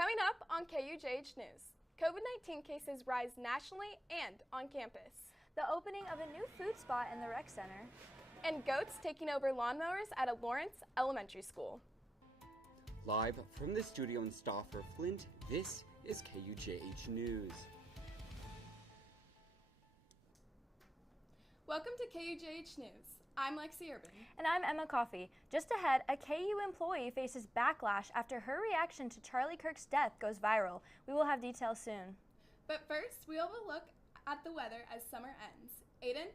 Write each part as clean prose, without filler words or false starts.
Coming up on KUJH News, COVID-19 cases rise nationally and on campus. The opening of a new food spot in the rec center. And goats taking over lawnmowers at a Lawrence Elementary School. Live from the studio in Stauffer, Flint, this is KUJH News. Welcome to KUJH News. I'm Lexi Urban. And I'm Emma Coffey. Just ahead, a KU employee faces backlash after her reaction to Charlie Kirk's death goes viral. We will have details soon. But first, we will look at the weather as summer ends. Aiden?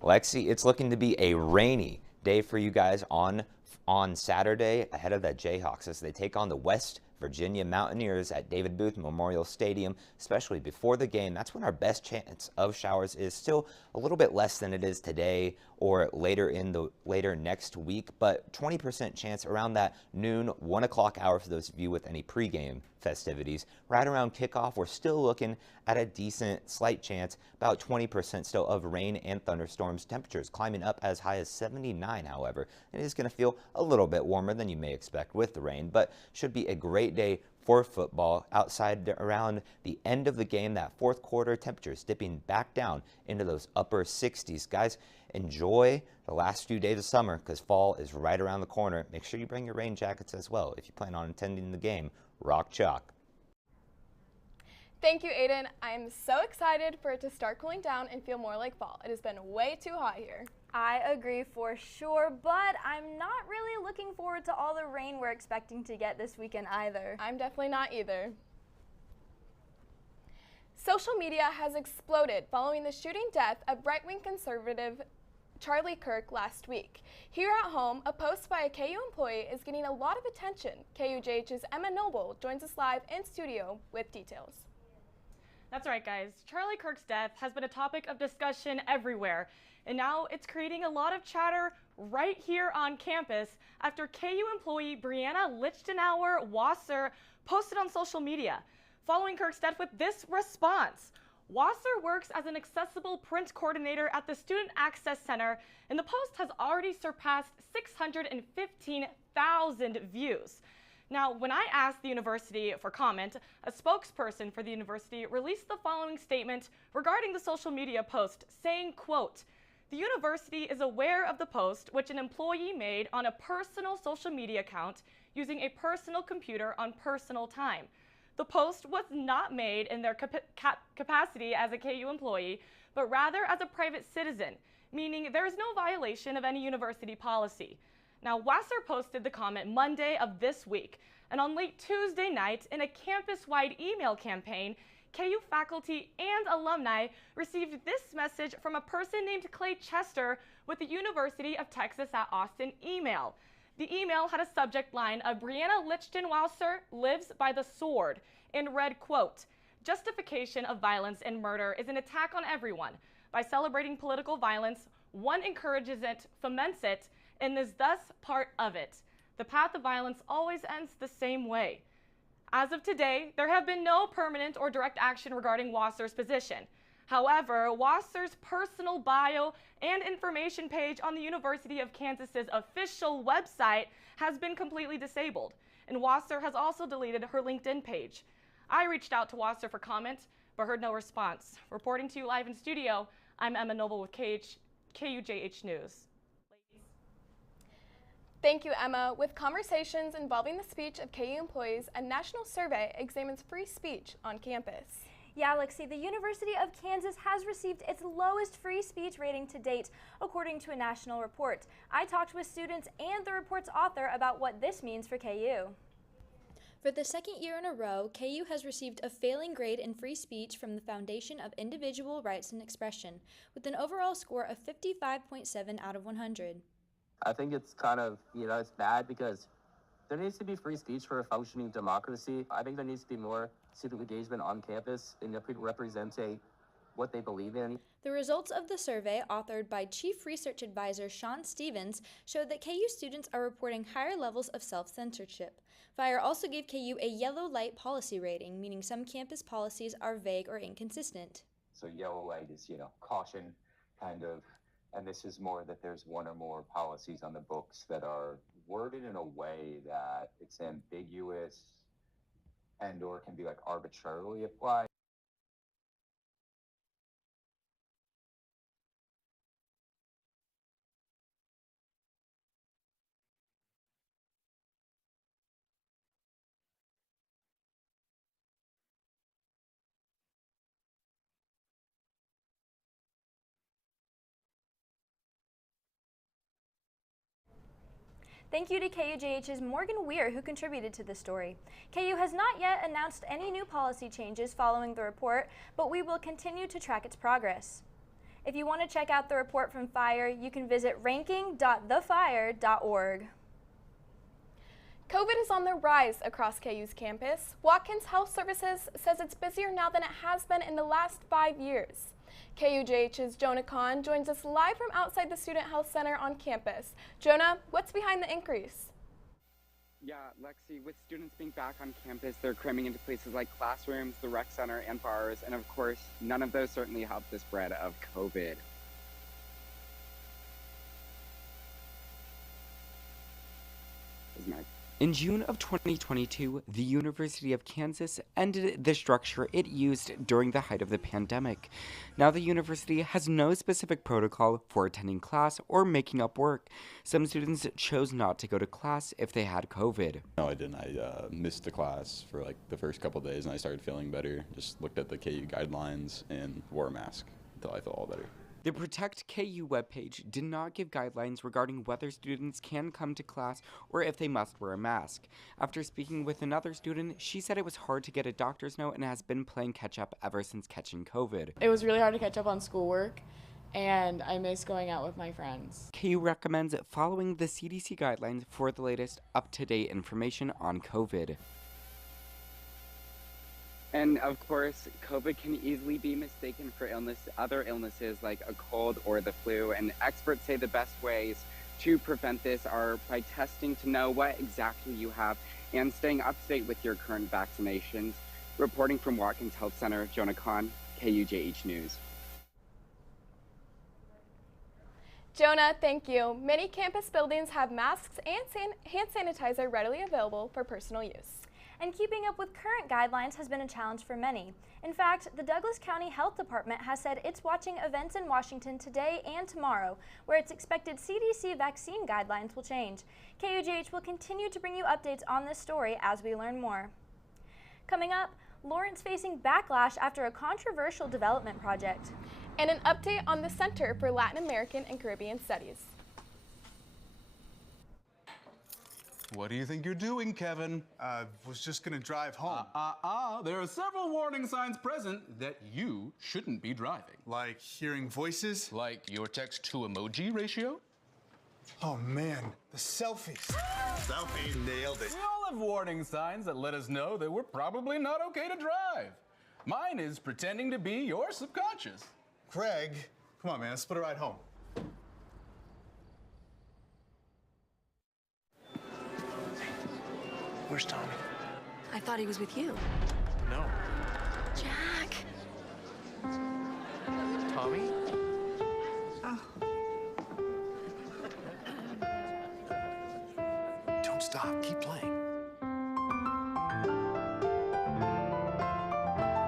Lexi, it's looking to be a rainy day for you guys on Saturday ahead of the Jayhawks as they take on the West Virginia Mountaineers at David Booth Memorial Stadium, especially before the game. That's when our best chance of showers is. Still a little bit less than it is today or later next week, but 20% chance around that noon, 1 o'clock hour for those of you with any pregame festivities. Right around kickoff, we're still looking at a decent slight chance, about 20% still of rain and thunderstorms. Temperatures climbing up as high as 79, however. It is going to feel a little bit warmer than you may expect with the rain, but should be a great day for football. Outside around the end of the game, that fourth quarter, temperatures dipping back down into those upper 60s. Guys, enjoy the last few days of summer because fall is right around the corner. Make sure you bring your rain jackets as well if you plan on attending the game. Rock Chalk. Thank you, Aiden. I'm so excited for it to start cooling down and feel more like fall. It has been way too hot here. I agree for sure, but I'm not really looking forward to all the rain we're expecting to get this weekend either. I'm definitely not either. Social media has exploded following the shooting death of right-wing conservative Charlie Kirk last week. Here at home, a post by a KU employee is getting a lot of attention. KUJH's Emma Noble joins us live in studio with details. That's right, guys. Charlie Kirk's death has been a topic of discussion everywhere, and now it's creating a lot of chatter right here on campus after KU employee Brianna Lichtenauer Wasser posted on social media following Kirk's death with this response. Wasser works as an accessible print coordinator at the Student Access Center, and the post has already surpassed 615,000 views. Now, when I asked the university for comment, a spokesperson for the university released the following statement regarding the social media post, saying, quote, "The university is aware of the post which an employee made on a personal social media account using a personal computer on personal time. The post was not made in their capacity as a KU employee, but rather as a private citizen, meaning there is no violation of any university policy." Now, Wasser posted the comment Monday of this week, and on late Tuesday night, in a campus-wide email campaign, KU faculty and alumni received this message from a person named Clay Chester with the University of Texas at Austin email. The email had a subject line of Brianna Lichtenwasser lives by the sword and read, quote, "Justification of violence and murder is an attack on everyone. By celebrating political violence, one encourages it, foments it, and is thus part of it. The path of violence always ends the same way." As of today, there have been no permanent or direct action regarding Wasser's position. However, Wasser's personal bio and information page on the University of Kansas's official website has been completely disabled, and Wasser has also deleted her LinkedIn page. I reached out to Wasser for comment, but heard no response. Reporting to you live in studio, I'm Emma Noble with KUJH News. Thank you, Emma. With conversations involving the speech of KU employees, a national survey examines free speech on campus. Yeah, Lexi, the University of Kansas has received its lowest free speech rating to date, according to a national report. I talked with students and the report's author about what this means for KU. For the second year in a row, KU has received a failing grade in free speech from the Foundation of Individual Rights and Expression, with an overall score of 55.7 out of 100. I think it's kind of, it's bad because there needs to be free speech for a functioning democracy. I think there needs to be more student engagement on campus and that people represent what they believe in. The results of the survey, authored by Chief Research Advisor Sean Stevens, showed that KU students are reporting higher levels of self-censorship. FIRE also gave KU a yellow light policy rating, meaning some campus policies are vague or inconsistent. So yellow light is, caution, kind of And this is more that there's one or more policies on the books that are worded in a way that it's ambiguous and or can be like arbitrarily applied. Thank you to KUJH's Morgan Weir, who contributed to this story. KU has not yet announced any new policy changes following the report, but we will continue to track its progress. If you want to check out the report from FIRE, you can visit ranking.thefire.org. COVID is on the rise across KU's campus. Watkins Health Services says it's busier now than it has been in the last 5 years. KUJH's Jonah Kahn joins us live from outside the Student Health Center on campus. Jonah, what's behind the increase? Yeah, Lexi, with students being back on campus, they're cramming into places like classrooms, the rec center, and bars, and of course, none of those certainly help the spread of COVID. In June of 2022, the University of Kansas ended the structure it used during the height of the pandemic. Now the university has no specific protocol for attending class or making up work. Some students chose not to go to class if they had COVID. No, I didn't. I missed the class for like the first couple of days and I started feeling better. Just looked at the KU guidelines and wore a mask until I felt all better. The Protect KU webpage did not give guidelines regarding whether students can come to class or if they must wear a mask. After speaking with another student, she said it was hard to get a doctor's note and has been playing catch up ever since catching COVID. It was really hard to catch up on schoolwork, and I miss going out with my friends. KU recommends following the CDC guidelines for the latest up-to-date information on COVID. And of course, COVID can easily be mistaken for other illnesses like a cold or the flu. And experts say the best ways to prevent this are by testing to know what exactly you have and staying up to date with your current vaccinations. Reporting from Watkins Health Center, Jonah Kahn, KUJH News. Jonah, thank you. Many campus buildings have masks and hand sanitizer readily available for personal use. And keeping up with current guidelines has been a challenge for many. In fact, the Douglas County Health Department has said it's watching events in Washington today and tomorrow, where it's expected CDC vaccine guidelines will change. KUJH will continue to bring you updates on this story as we learn more. Coming up, Lawrence facing backlash after a controversial development project. And an update on the Center for Latin American and Caribbean Studies. What do you think you're doing, Kevin? Was just gonna drive home. There are several warning signs present that you shouldn't be driving. Like hearing voices? Like your text to emoji ratio? Oh man, the selfies. Selfie, nailed it. We all have warning signs that let us know that we're probably not okay to drive. Mine is pretending to be your subconscious. Craig, come on man, let's put a ride home. Where's Tommy? I thought he was with you. No. Jack. Tommy? Oh. Don't stop. Keep playing.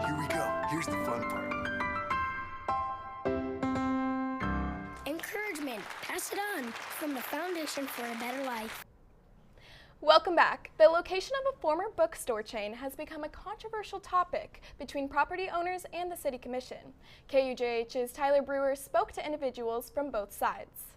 Here we go. Here's the fun part. Encouragement. Pass it on from the Foundation for a Better Life. Welcome back. The location of a former bookstore chain has become a controversial topic between property owners and the City Commission. KUJH's Tyler Brewer spoke to individuals from both sides.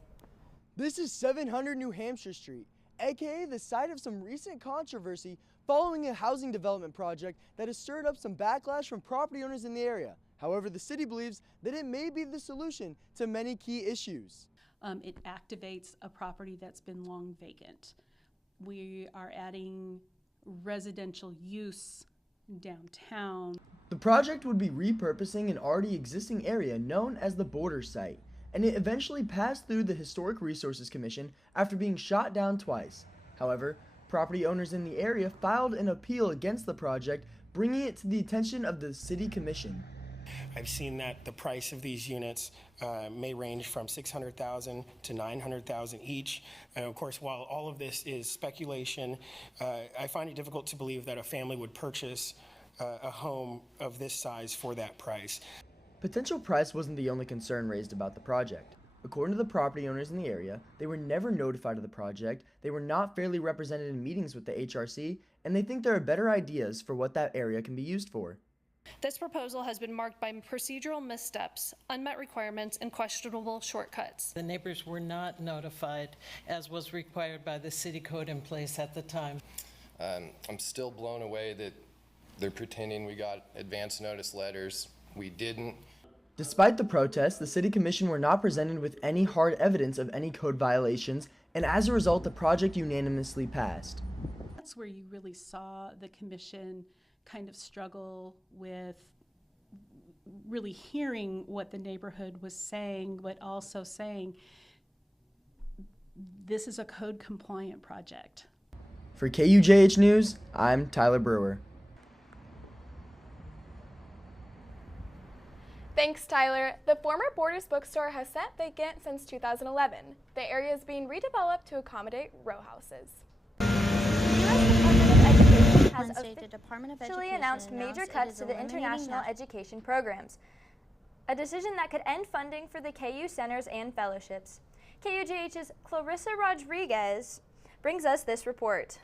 This is 700 New Hampshire Street, aka the site of some recent controversy following a housing development project that has stirred up some backlash from property owners in the area. However, the city believes that it may be the solution to many key issues. It activates a property that's been long vacant. We are adding residential use downtown. The project would be repurposing an already existing area known as the Border Site, and it eventually passed through the Historic Resources Commission after being shot down twice. However, property owners in the area filed an appeal against the project, bringing it to the attention of the City Commission. I've seen that the price of these units may range from $600,000 to $900,000 each. And of course, while all of this is speculation, I find it difficult to believe that a family would purchase a home of this size for that price. Potential price wasn't the only concern raised about the project. According to the property owners in the area, they were never notified of the project, they were not fairly represented in meetings with the HRC, and they think there are better ideas for what that area can be used for. This proposal has been marked by procedural missteps, unmet requirements, and questionable shortcuts. The neighbors were not notified, as was required by the city code in place at the time. I'm still blown away that they're pretending we got advance notice letters. We didn't. Despite the protests, the City Commission were not presented with any hard evidence of any code violations, and as a result, the project unanimously passed. That's where you really saw the commission kind of struggle with really hearing what the neighborhood was saying, but also saying this is a code compliant project. For KUJH News, I'm Tyler Brewer. Thanks, Tyler. The former Borders bookstore has sat vacant since 2011. The area is being redeveloped to accommodate row houses. Has officially announced major cuts to the international education programs, a decision that could end funding for the KU centers and fellowships. KUJH's Clarissa Rodriguez brings us this report.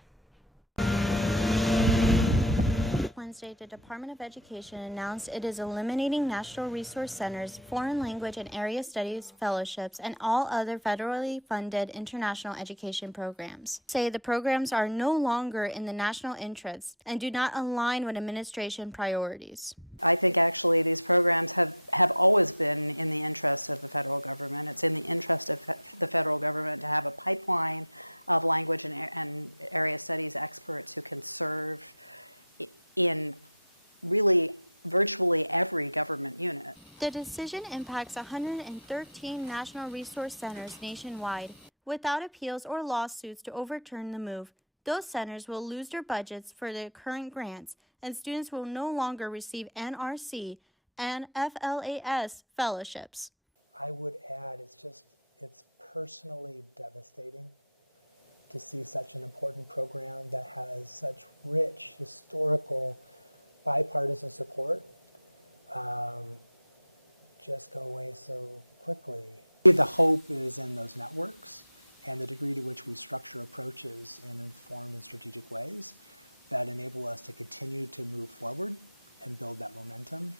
Wednesday, the Department of Education announced it is eliminating Natural Resource Centers, foreign language and area studies fellowships, and all other federally funded international education programs. Say the programs are no longer in the national interest and do not align with administration priorities. I think actually these programs have always been in the interest of the federal government. It's in the interest of the federal government to have a pipeline of language and area studies experts who can serve in really virtually every government unit. The decision impacts 113 National Resource Centers nationwide. Without appeals or lawsuits to overturn the move, those centers will lose their budgets for their current grants, and students will no longer receive NRC and FLAS fellowships. I would add, it's personally devastating to see such an important program that has such rich historical bipartisan support just go away so quickly. The hope is in those networks and the degree to which we structure approaches in informed and strategic ways that enable us to continue to move forward and build that momentum.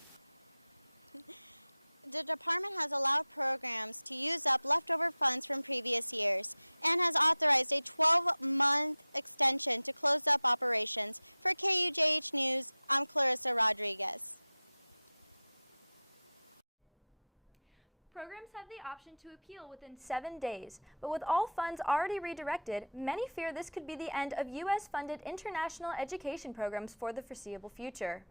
The department has allowed programs to use up leftover funds from previous years and has authorized a 12-month extension to close up operations. For KUJH News, I'm Clarissa Rodriguez. Programs have the option to appeal within 7 days, but with all funds already redirected, many fear this could be the end of U.S.-funded international education programs for the foreseeable future.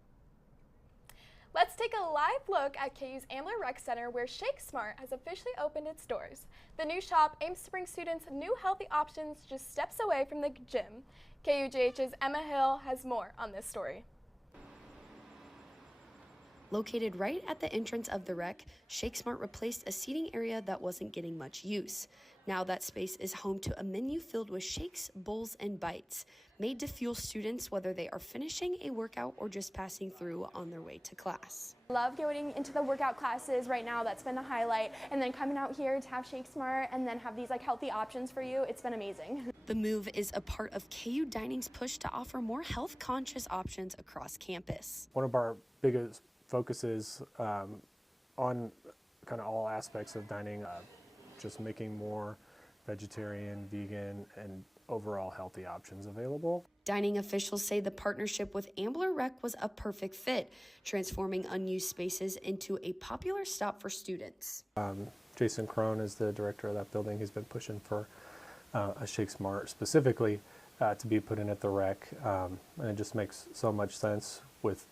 Let's take a live look at KU's Ambler Rec Center, where Shake Smart has officially opened its doors. The new shop aims to bring students new healthy options just steps away from the gym. KUJH's Emma Hill has more on this story. Located right at the entrance of the rec, Shake Smart replaced a seating area that wasn't getting much use. Now that space is home to a menu filled with shakes, bowls, and bites, made to fuel students whether they are finishing a workout or just passing through on their way to class. Love going into the workout classes right now. That's been the highlight. And then coming out here to have Shake Smart and then have these healthy options for you. It's been amazing. The move is a part of KU Dining's push to offer more health-conscious options across campus. One of our biggest focuses on kind of all aspects of dining, just making more vegetarian, vegan, and overall healthy options available. Dining officials say the partnership with Ambler Rec was a perfect fit, transforming unused spaces into a popular stop for students. Jason Crone is the director of that building. He's been pushing for a Shake Smart specifically to be put in at the rec, and it just makes so much sense with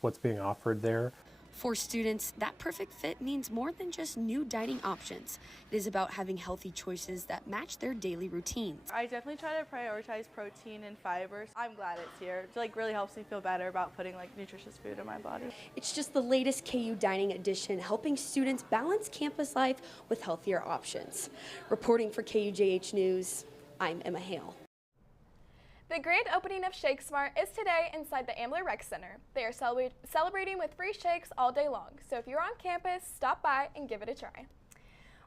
what's being offered there. For students, that perfect fit means more than just new dining options. It is about having healthy choices that match their daily routines. I definitely try to prioritize protein and fibers. I'm glad it's here. It really helps me feel better about putting nutritious food in my body. It's just the latest KU Dining edition, helping students balance campus life with healthier options. Reporting for KUJH News, I'm Emma Hale. The grand opening of Shakesmart is today inside the Ambler Rec Center. They are celebrating with free shakes all day long, so if you're on campus, stop by and give it a try.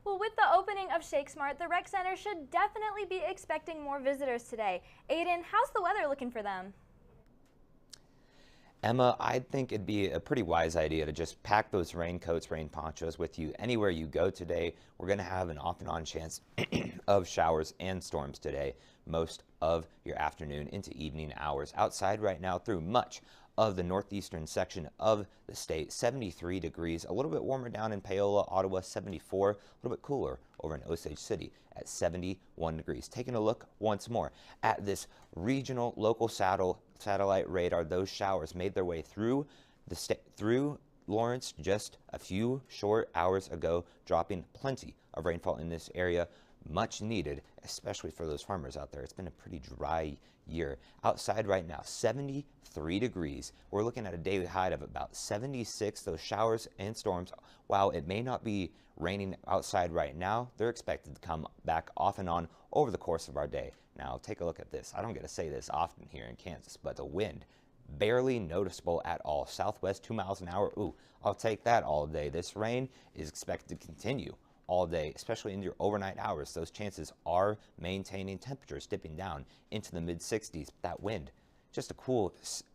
Well, with the opening of Shakesmart, the Rec Center should definitely be expecting more visitors today. Aiden, how's the weather looking for them? Emma, I think it'd be a pretty wise idea to just pack those raincoats, rain ponchos with you anywhere you go today. We're going to have an off and on chance of showers and storms today, most of your afternoon into evening hours. Outside right now through much of the northeastern section of the state, 73 degrees, a little bit warmer down in Paola, Ottawa, 74, a little bit cooler over in Osage City at 71 degrees. Taking a look once more at this regional local satellite radar, those showers made their way through through Lawrence just a few short hours ago, dropping plenty of rainfall in this area, much needed, especially for those farmers out there. It's been a pretty dry year. Outside right now, 73 degrees. We're looking at a daily high of about 76. Those showers and storms, while it may not be raining outside right now, they're expected to come back off and on over the course of our day. Now, take a look at this. I don't get to say this often here in Kansas, but the wind, barely noticeable at all. Southwest 2 miles an hour. Ooh, I'll take that all day. This rain is expected to continue all day, especially in your overnight hours. Those chances are maintaining, temperatures dipping down into the mid-60s. That wind, just a cool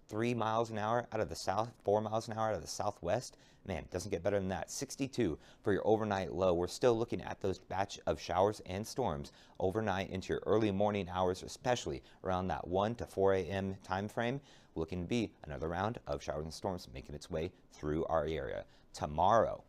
3 miles an hour out of the south, 4 miles an hour out of the southwest. Man, it doesn't get better than that. 62 for your overnight low. We're still looking at those batch of showers and storms overnight into your early morning hours, especially around that 1 to 4 a.m. time frame. Looking to be another round of showers and storms making its way through our area. Tomorrow,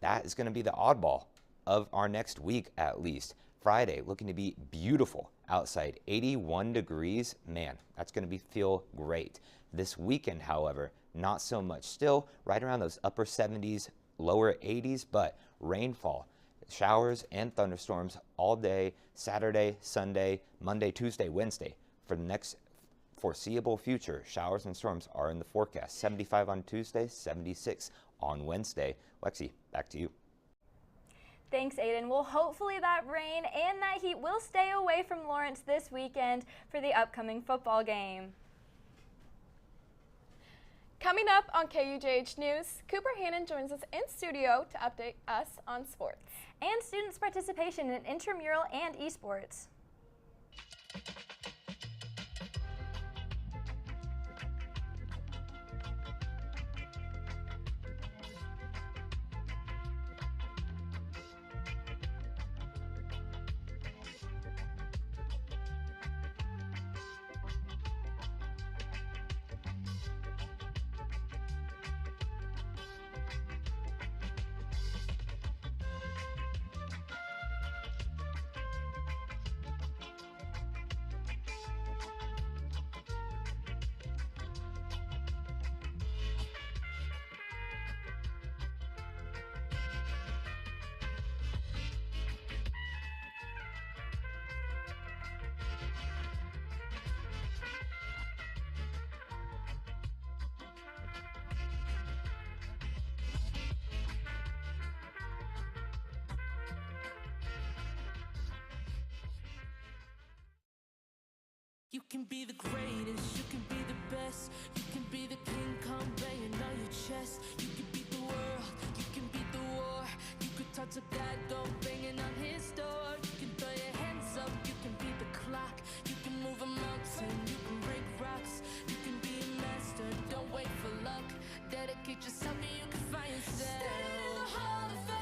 that is going to be the oddball of our next week at least. Friday, looking to be beautiful outside, 81 degrees. Man, that's going to feel great. This weekend, however, not so much. Still right around those upper 70s, lower 80s, but rainfall, showers and thunderstorms all day, Saturday, Sunday, Monday, Tuesday, Wednesday. For the next foreseeable future, showers and storms are in the forecast. 75 on Tuesday, 76 on Wednesday. Lexi, back to you. Thanks, Aiden. Well, hopefully that rain and that heat will stay away from Lawrence this weekend for the upcoming football game. Coming up on KUJH News, Cooper Hannon joins us in studio to update us on sports. And students' participation in intramural and esports. You can be the greatest, you can be the best, you can be the king, come banging on your chest. You can beat the world, you can beat the war. You could touch a bad dog banging on his door. You can throw your hands up, you can beat the clock. You can move a mountain, you can break rocks. You can be a master, don't wait for luck. Dedicate yourself and you can find yourself. Stand in the Hall of Fame.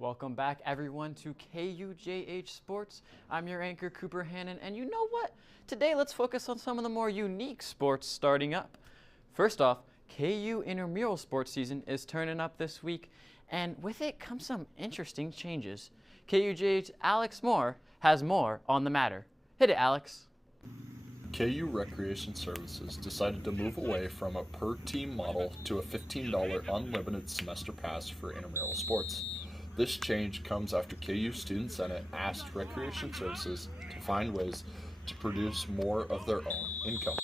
Welcome back, everyone, to KUJH Sports. I'm your anchor, Cooper Hannon, and you know what? Today, let's focus on some of the more unique sports starting up. First off, KU intramural sports season is turning up this week, and with it comes some interesting changes. KUJH's Alex Moore has more on the matter. Hit it, Alex. KU Recreation Services decided to move away from a per-team model to a $15 unlimited semester pass for intramural sports. This change comes after KU Student Senate asked Recreation Services to find ways to produce more of their own income.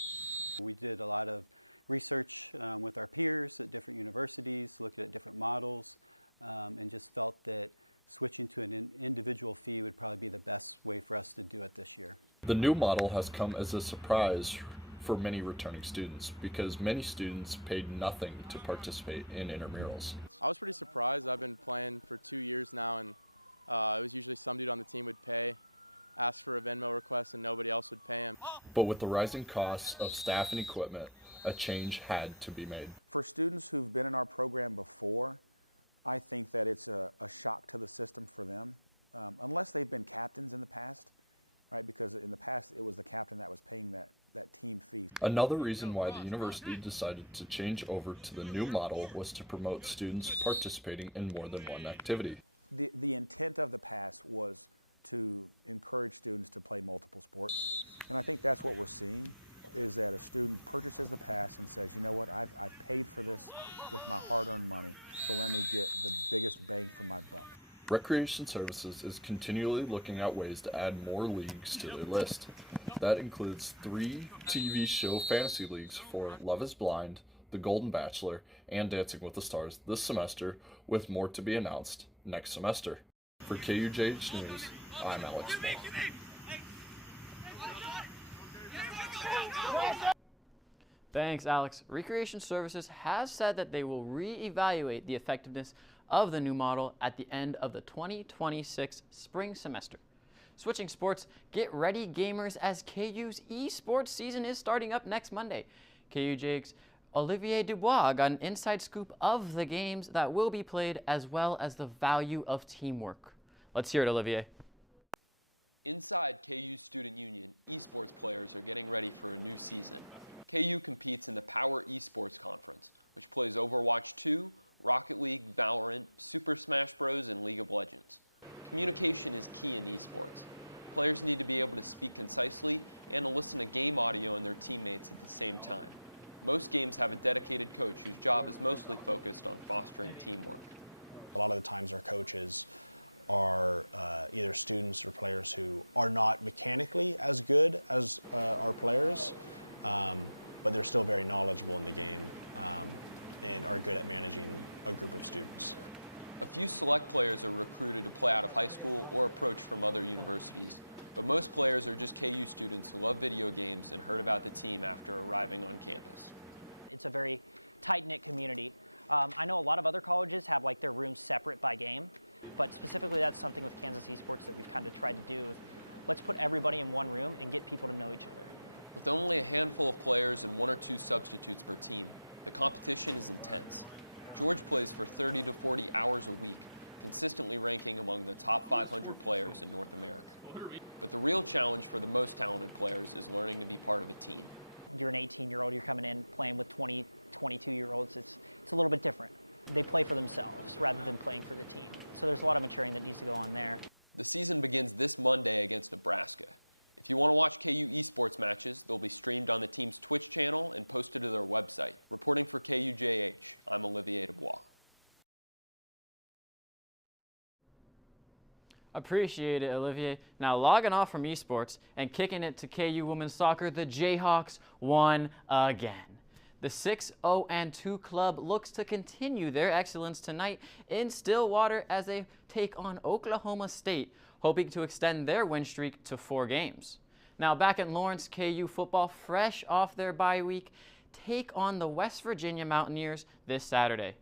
We did a lot of research with our peers at different universities, looked at different models, and just felt that switching to an individual fee would probably be the best way for us to do it this year. The new model has come as a surprise for many returning students because many students paid nothing to participate in intramurals. I was pretty surprised. I've been playing for 2 years now, and it was usually some dude on the team would pay, ask for a Venmo request, and nobody else would pay him. But with the rising costs of staff and equipment, a change had to be made. For students who've been in our program before, I think that it's a shock to the system for them, unless they've been captains in the past, right? Because in the past, it was the captain that was paying that team fee. Another reason why the university decided to change over to the new model was to promote students participating in more than one activity. The intent of the past was to encourage students to play multiple sports, and I think that's what we're seeing, is that a student purchases the pass and says, you know what, I've paid for this with my hard-earned money, so let me get the biggest bang for my buck. Recreation Services is continually looking at ways to add more leagues to their list. That includes 3 TV show fantasy leagues for Love is Blind, The Golden Bachelor, and Dancing with the Stars this semester, with more to be announced next semester. For KUJH News, I'm Alex Moore. Thanks, Alex. Recreation Services has said that they will re-evaluate the effectiveness of the new model at the end of the 2026 spring semester. Switching sports, get ready gamers as KU's esports season is starting up next Monday. KUJ's Olivier Dubois got an inside scoop of the games that will be played as well as the value of teamwork. Let's hear it, Olivier. Inside KU Student Union, esports players are getting ready for a new season. KU competes in the Power Esports Conference, which plays Overwatch 2, Rocket League, Valorant, Super Smash Bros., and League of Legends. Communication is key in esports. Players need to be able to speak concisely and to listen to game audio and their teammates at the same time. Most games have a dedicated coach whose job is mostly focused on fostering teamwork. A lot of the times our coaches are either students or players who are not mechanically as good as our players, but they're still very knowledgeable in the game and are good at managing a group of students. A few select players are recruited to play out of high school or approached from other universities, but most players are just KU students who love video games and heard about the team after arriving on campus. It's a very tight-knit community. I know a lot of other colleges have like their rooms separate by game, but specifically that's something with Kansas Esports that we've kind of tried to do. Let's put everybody in one room and get people to know each other. With only a handful of players and 1 or 2 substitutes per team, the competition is intense. George plays for 30 to 40 hours a week, consistently ranking among the top 500 players in North America. But the real challenge for the most talented players is learning to be part of a team. You're an 18-year-old, you're coming in playing with 20, 22-year-olds. It's a little bit different. They play for themselves rather than playing for the team. So there's a lot of maturing that needs to go on there. The season begins this Monday against Nebraska. If you want to watch KU esports matches, they'll be streamed on the team's Twitch channel and posted to their website. Reporting for KUJH, I'm Olivier Dubois. Appreciate it, Olivier. Now logging off from esports and kicking it to KU women's soccer, the Jayhawks won again. The 6-0-2 club looks to continue their excellence tonight in Stillwater as they take on Oklahoma State, hoping to extend their win streak to 4 games. Now back in Lawrence, KU football, fresh off their bye week, take on the West Virginia Mountaineers this Saturday.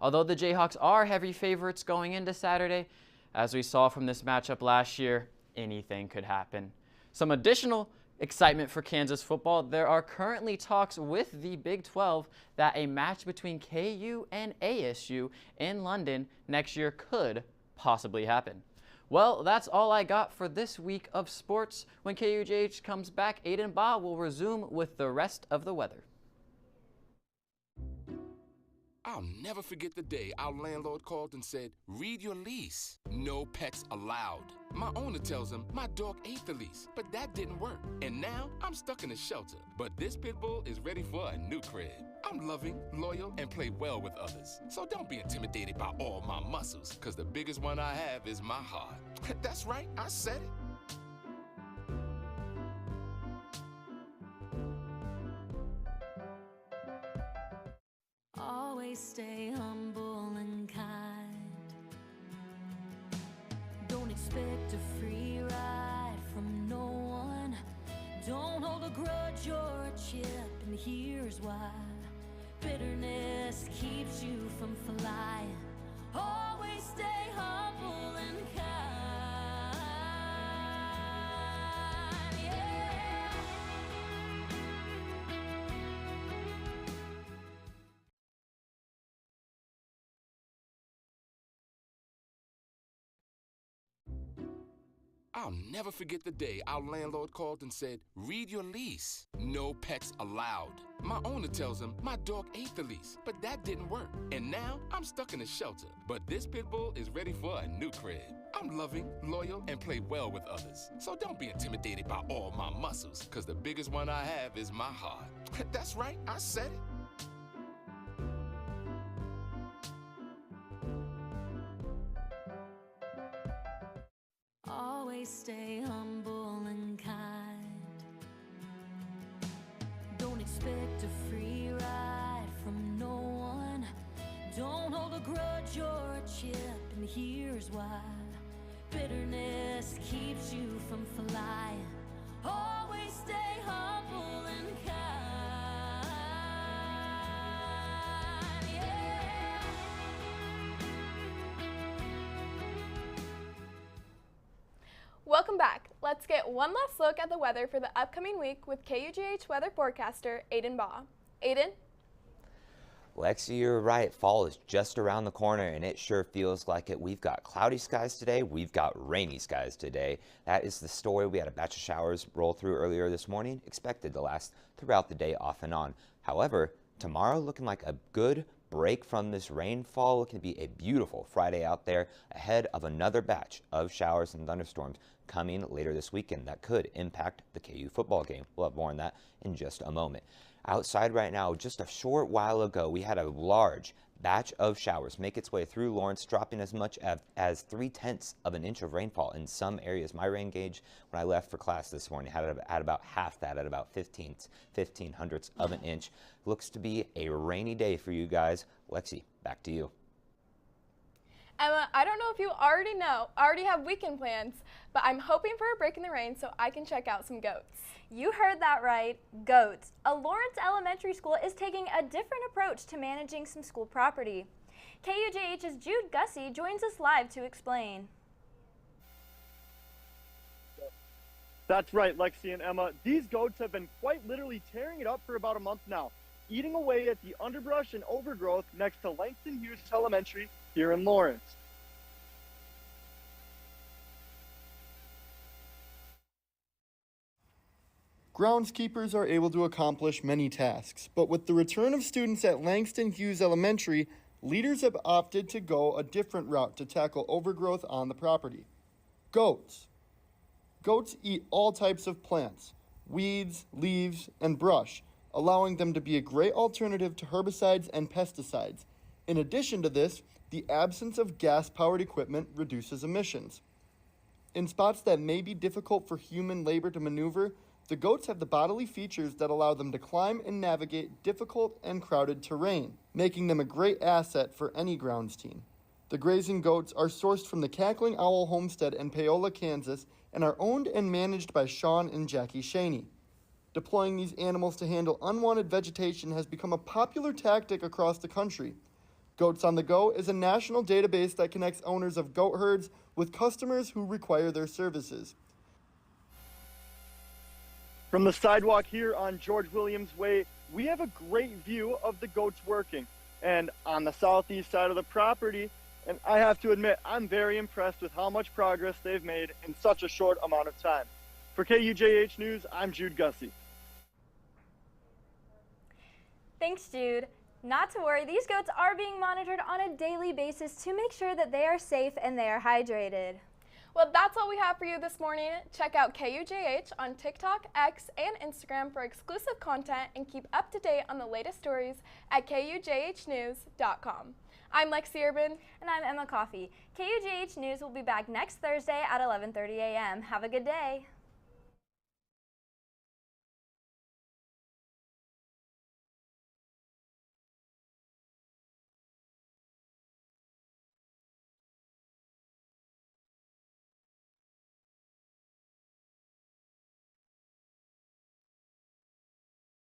Although the Jayhawks are heavy favorites going into Saturday, as we saw from this matchup last year, anything could happen. Some additional excitement for Kansas football. There are currently talks with the Big 12 that a match between KU and ASU in London next year could possibly happen. Well, that's all I got for this week of sports. When KUJH comes back, Aiden Ba will resume with the rest of the weather. I'll never forget the day our landlord called and said, read your lease. No pets allowed. My owner tells him my dog ate the lease, but that didn't work. And now I'm stuck in a shelter. But this pit bull is ready for a new crib. I'm loving, loyal, and play well with others. So don't be intimidated by all my muscles, because the biggest one I have is my heart. That's right, I said it. Always stay humble and kind. Don't expect a free ride from no one. Don't hold a grudge or a chip, and here's why. Bitterness keeps you from flying. Always stay humble and kind. Yeah. I'll never forget the day our landlord called and said, read your lease. No pets allowed. My owner tells him my dog ate the lease, but that didn't work. And now I'm stuck in a shelter. But this pit bull is ready for a new crib. I'm loving, loyal, and play well with others. So don't be intimidated by all my muscles, because the biggest one I have is my heart. That's right, I said it. Always stay humble and kind. Don't expect a free ride from no one. Don't hold a grudge or a chip, and here's why. Bitterness keeps you from flying. Always stay humble and kind. Yeah. Welcome back. Let's get one last look at the weather for the upcoming week with KUJH weather forecaster Aiden Baugh. Aiden? Lexi, you're right. Fall is just around the corner, and it sure feels like it. We've got cloudy skies today. We've got rainy skies today. That is the story. We had a batch of showers roll through earlier this morning, expected to last throughout the day off and on. However, tomorrow looking like a good break from this rainfall. Looking to be a beautiful Friday out there ahead of another batch of showers and thunderstorms coming later this weekend that could impact the KU football game. We'll have more on that in just a moment. Outside right now, just a short while ago, we had a large batch of showers make its way through Lawrence, dropping as much as 3/10 of an inch of rainfall in some areas. My rain gauge, when I left for class this morning, had about half that, at about 15 hundredths of an inch. Looks to be a rainy day for you guys. Lexi, back to you. Emma, I don't know if you already have weekend plans, but I'm hoping for a break in the rain so I can check out some goats. You heard that right, goats. A Lawrence Elementary School is taking a different approach to managing some school property. KUJH's Jude Gussie joins us live to explain. That's right, Lexi and Emma. These goats have been quite literally tearing it up for about a month now, eating away at the underbrush and overgrowth next to Langston Hughes Elementary here in Lawrence. Groundskeepers are able to accomplish many tasks, but with the return of students at Langston Hughes Elementary, leaders have opted to go a different route to tackle overgrowth on the property. Goats. Goats eat all types of plants, weeds, leaves, and brush, allowing them to be a great alternative to herbicides and pesticides. In addition to this, the absence of gas-powered equipment reduces emissions. In spots that may be difficult for human labor to maneuver, the goats have the bodily features that allow them to climb and navigate difficult and crowded terrain, making them a great asset for any grounds team. The grazing goats are sourced from the Cackling Owl Homestead in Paola, Kansas, and are owned and managed by Sean and Jackie Shaney. Deploying these animals to handle unwanted vegetation has become a popular tactic across the country. Goats on the Go is a national database that connects owners of goat herds with customers who require their services. From the sidewalk here on George Williams Way, we have a great view of the goats working. And on the southeast side of the property, and I have to admit, I'm very impressed with how much progress they've made in such a short amount of time. For KUJH News, I'm Jude Gussie. Thanks, Jude. Not to worry, these goats are being monitored on a daily basis to make sure that they are safe and they are hydrated. Well, that's all we have for you this morning. Check out KUJH on TikTok, X, and Instagram for exclusive content and keep up to date on the latest stories at KUJHnews.com. I'm Lexi Urban. And I'm Emma Coffey. KUJH News will be back next Thursday at 11:30 a.m. Have a good day.